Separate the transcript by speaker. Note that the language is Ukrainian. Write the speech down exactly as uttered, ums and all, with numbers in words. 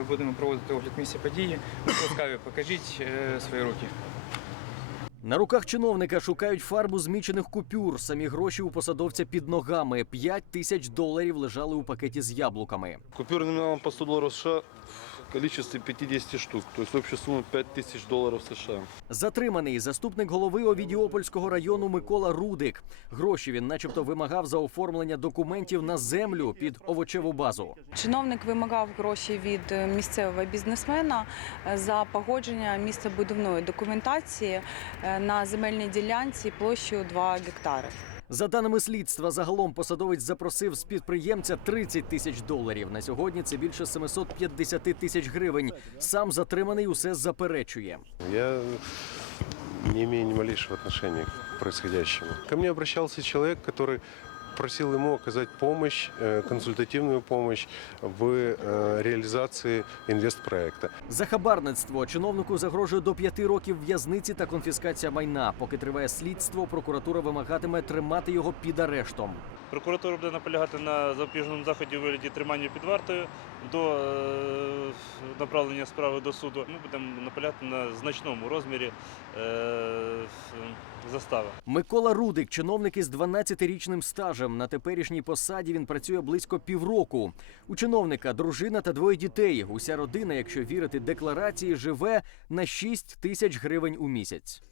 Speaker 1: Будемо проводити огляд місця події. Ласкаві, покажіть свої руки.
Speaker 2: На руках чиновника шукають фарбу змічених купюр. Самі гроші у посадовця під ногами. П'ять тисяч доларів лежали у пакеті з яблуками.
Speaker 3: Купюр номиналом по сто долларов США в количестве пятидесяти штук. То есть общая сумма пять тысяч долларов США.
Speaker 2: Затриманий заступник голови Овідіопольського району Микола Рудик. Гроші він начебто вимагав за оформлення документів на землю під овочеву базу.
Speaker 4: Чиновник вимагав гроші від місцевого бізнесмена за погодження містобудівної документації на земельній ділянці площею два гектари.
Speaker 2: За даними слідства, загалом посадовець запросив з підприємця тридцять тисяч доларів. На сьогодні це більше семисот п'ятдесят тисяч гривень. Сам затриманий усе заперечує.
Speaker 5: Я не имею ни малейшего отношения к происходящему. Ко мне обращался человек, который просил ему оказать помощь, консультативную помощь в реализации інвестпроекта.
Speaker 2: За хабарництво чиновнику загрожує до п'яти років в'язниці та конфіскація майна. Поки триває слідство, прокуратура вимагатиме тримати його під арештом.
Speaker 6: Прокуратура буде наполягати на запобіжному заході у вигляді тримання під вартою до е, направлення справи до суду. Ми будемо наполягати на значному розмірі е, застави.
Speaker 2: Микола Рудик – чиновник із дванадцятирічним стажем. На теперішній посаді він працює близько півроку. У чиновника дружина та двоє дітей. Уся родина, якщо вірити декларації, живе на шість тисяч гривень у місяць.